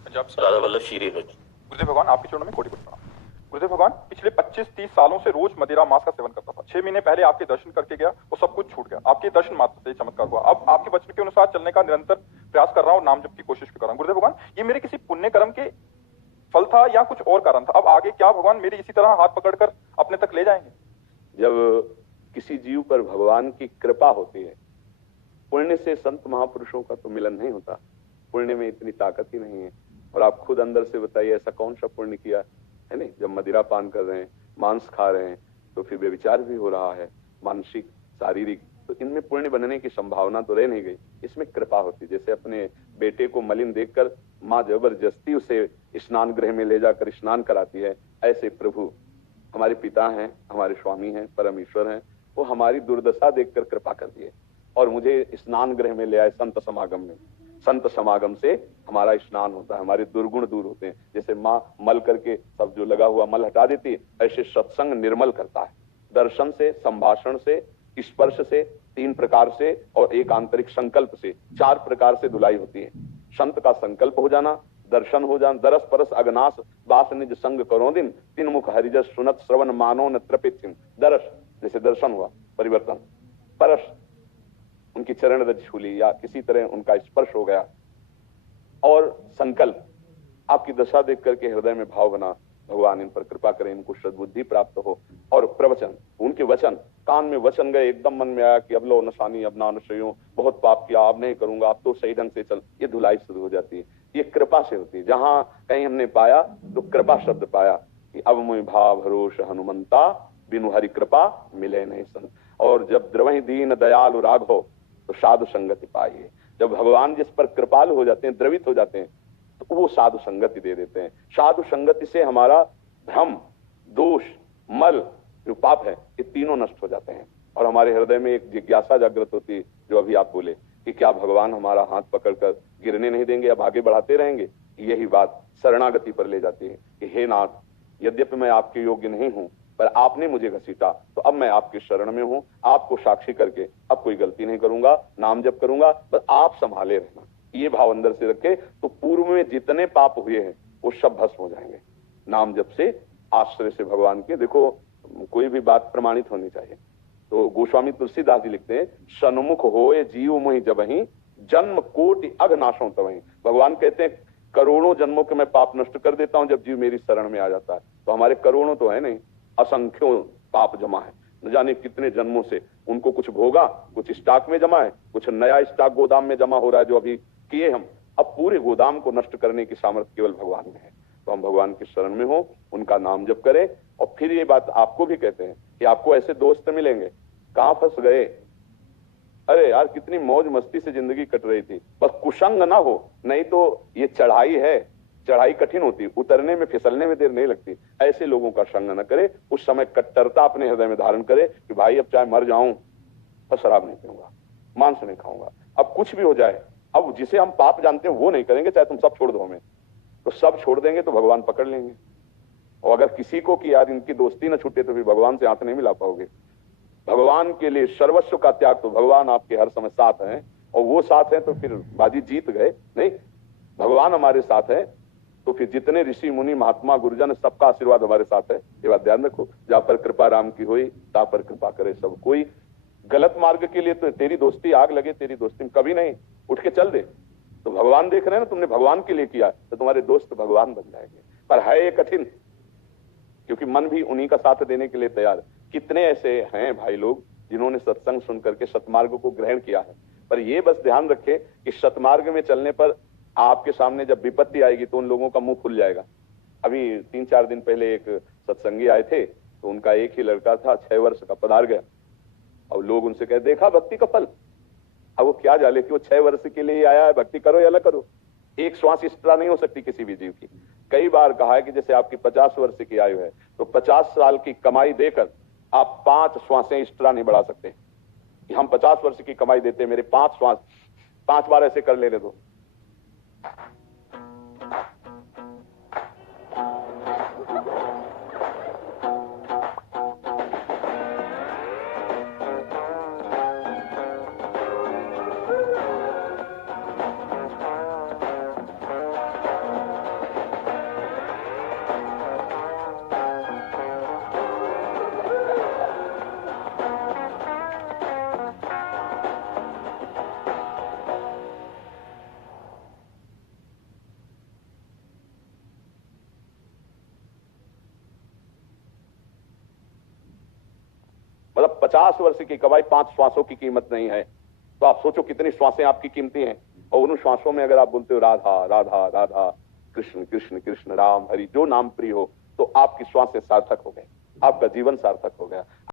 पंजाब से राधा वल्लभ श्री गुरुदेव भगवान आपके चरणों में कोटि कोटि प्रणाम। गुरुदेव भगवान पिछले 25-30 सालों से रोज मदिरा मांस का सेवन करता था। 6 महीने पहले आपके दर्शन करके गया, वो सब कुछ छूट गया। आपके दर्शन मात्र से चमत्कार हुआ। अब आपके वचन के अनुसार चलने का निरंतर प्रयास कर रहा हूँ, नाम जप की कोशिश भी कर रहा हूँ। गुरुदेव भगवान, ये मेरे किसी पुण्य कर्म के फल था या कुछ और कारण था? अब आगे क्या भगवान मेरे इसी तरह हाथ पकड़कर अपने तक ले जाएंगे? जब किसी जीव पर भगवान की कृपा होती है, पुण्य से संत महापुरुषों का तो मिलन नहीं होता। पुण्य में इतनी ताकत ही नहीं है। और आप खुद अंदर से बताइए, ऐसा कौन सा पुण्य किया है? नहीं, जब मदिरा पान कर रहे हैं, मांस खा रहे हैं, तो फिर व्यभिचार भी हो रहा है, मानसिक शारीरिक, तो इनमें पुण्य बनने की संभावना तो रह नहीं गई। इसमें कृपा होती। जैसे अपने बेटे को मलिन देखकर माँ जबरदस्ती उसे स्नान गृह में ले जाकर स्नान कराती है, ऐसे प्रभु हमारे पिता हैं, हमारे स्वामी हैं, परमेश्वर हैं, वो हमारी दुर्दशा देखकर कृपा कर दिए और मुझे स्नान गृह में ले आए संत समागम में। संत समागम से हमारा स्नान होता है, हमारे दुर्गुण दूर होते हैं। जैसे माँ मल करके सब जो लगा हुआ मल हटा देती है, ऐसे सत्संग निर्मल करता है। दर्शन से, संभाषण से, स्पर्श से, 3 प्रकार से, और एक आंतरिक संकल्प से, 4 प्रकार से धुलाई होती है। संत का संकल्प हो जाना, दर्शन हो जाना, दरस परस अगनाश बास निज संग करो दिन, 3 मुख हरिजस सुनत श्रवण मानो न त्रपित। दरस जैसे दर्शन हुआ, परिवर्तन। परस उनकी चरण रज छूली या किसी तरह उनका स्पर्श हो गया। और संकल्प, आपकी दशा देख करके हृदय में भाव बना, भगवान इन पर कृपा करें, इनको सद्बुद्धि प्राप्त हो। और प्रवचन, उनके वचन, कान में वचन गए, एकदम मन में आया कि अब लो नशानी, अब ना नशयो, बहुत पाप किया, अब नहीं करूंगा, अब तो सही ढंग से चल। ये धुलाई शुरू हो जाती है। ये कृपा से होती है। जहां कहीं हमने पाया तो कृपा शब्द पाया कि अब मुझे भाव भरोस हनुमंता, बिनु हरि कृपा मिले नहीं संत। और जब द्रवहि दीन दयालु राघव, तो साधु संगति पाइए। जब भगवान जिस पर कृपालु हो जाते हैं, द्रवित हो जाते हैं, तो वो साधु संगति दे देते हैं। साधु संगति से हमारा भ्रम, दोष, मल, जो पाप है, ये तीनों नष्ट हो जाते हैं। और हमारे हृदय में एक जिज्ञासा जागृत होती है, जो अभी आप बोले कि क्या भगवान हमारा हाथ पकड़कर गिरने नहीं देंगे, अब आगे बढ़ाते रहेंगे? यही बात शरणागति पर ले जाती है कि हे नाथ, यद्यपि मैं आपके योग्य नहीं हूं, पर आपने मुझे घसीटा, तो अब मैं आपके शरण में हूं। आपको साक्षी करके अब कोई गलती नहीं करूंगा, नाम जप करूंगा, बस आप संभाले रहना। ये भाव अंदर से रखे तो पूर्व में जितने पाप हुए हैं वो सब भस्म हो जाएंगे। नाम जप से, आश्रय से भगवान के। देखो, कोई भी बात प्रमाणित होनी चाहिए। तो गोस्वामी तुलसीदास जी लिखते हैं, सन्मुख होए जीव मोहि जबहि, जन्म कोटि अघनाशों तबहि। भगवान कहते हैं, करोड़ों जन्मों के मैं पाप नष्ट कर देता हूं जब जीव मेरी शरण में आ जाता है। तो हमारे करोड़ों तो है नहीं, असंख्यों पाप जमा है, न जाने कितने जन्मों से। उनको कुछ भोगा, कुछ स्टॉक में जमा है, कुछ नया स्टॉक गोदाम में जमा हो रहा है जो अभी किए हम। अब पूरे गोदाम को नष्ट करने की सामर्थ्य केवल भगवान में है। तो हम भगवान की शरण में हो, उनका नाम जप करें। और फिर ये बात आपको भी कहते हैं कि आपको ऐसे दोस्त मिलेंगे, कहां फंस गए, अरे यार कितनी मौज मस्ती से जिंदगी कट रही थी, बस कुसंग ना हो, नहीं तो ये चढ़ाई है, चढ़ाई कठिन होती, उतरने में, फिसलने में देर नहीं लगती। ऐसे लोगों का संग न करे। उस समय कट्टरता अपने हृदय में धारण करे कि भाई अब चाहे मर जाऊं पर शराब नहीं पीऊंगा, मांस नहीं खाऊंगा, अब कुछ भी हो जाए, अब जिसे हम पाप जानते हैं वो नहीं करेंगे, चाहे तुम सब छोड़ दो हमें। तो सब छोड़ देंगे तो भगवान पकड़ लेंगे। और अगर किसी को कि यार इनकी दोस्ती न छूटे तो फिर भगवान से हाथ नहीं मिला पाओगे। भगवान के लिए सर्वस्व का त्याग, तो भगवान आपके हर समय साथ हैं, और वो साथ हैं तो फिर बाजी जीत गए। नहीं, भगवान हमारे साथ है तो फिर जितने ऋषि मुनि महात्मा गुरुजन, सबका आशीर्वाद हमारे साथ है। ये बात ध्यान रखो। जहां पर कृपा राम की हुई, ता पर कृपा करे सब कोई। गलत मार्ग के लिए तो तेरी दोस्ती आग लगे, तेरी दोस्ती में कभी नहीं, उठ के चल दे। तो भगवान देख रहे हैं ना, तुमने भगवान के लिए किया तो तुम्हारे दोस्त भगवान बन जाएंगे। पर है ये कठिन, क्योंकि मन भी उन्हीं का साथ देने के लिए तैयार है। कितने ऐसे हैं भाई लोग जिन्होंने सत्संग सुन करके सतमार्ग को ग्रहण किया है। पर ये बस ध्यान रखे कि सतमार्ग में चलने पर आपके सामने जब विपत्ति आएगी तो उन लोगों का मुंह खुल जाएगा। अभी 3-4 दिन पहले एक सत्संगी आए थे, तो उनका एक ही लड़का था, 6 वर्ष का, पधार गया। और लोग उनसे कहे, देखा भक्ति का फल। अब वो क्या जाने कि वो 6 वर्ष के लिए आया है, भक्ति करो या ना करो। एक श्वास एक्स्ट्रा नहीं हो सकती किसी भी जीव की। कई बार कहा है कि जैसे आपकी 50 वर्ष की आयु है, तो 50 साल की कमाई देकर आप 5 श्वासें एक्स्ट्रा नहीं बढ़ा सकते। कि हम 50 वर्ष की कमाई देते, मेरे 5 श्वास 5 बार ऐसे कर लेने दो। 50 वर्ष की कमाई 5 श्वासों की कीमत नहीं है। तो आप सोचो कितनी श्वासें आपकी कीमती हैं, और उन श्वासों में अगर आप बोलते हो राधा राधा राधा, कृष्ण कृष्ण कृष्ण, राम हरि, जो नाम प्रिय हो, तो आपकी श्वासें सार्थक हो गए, आपका जीवन सार्थक हो गया।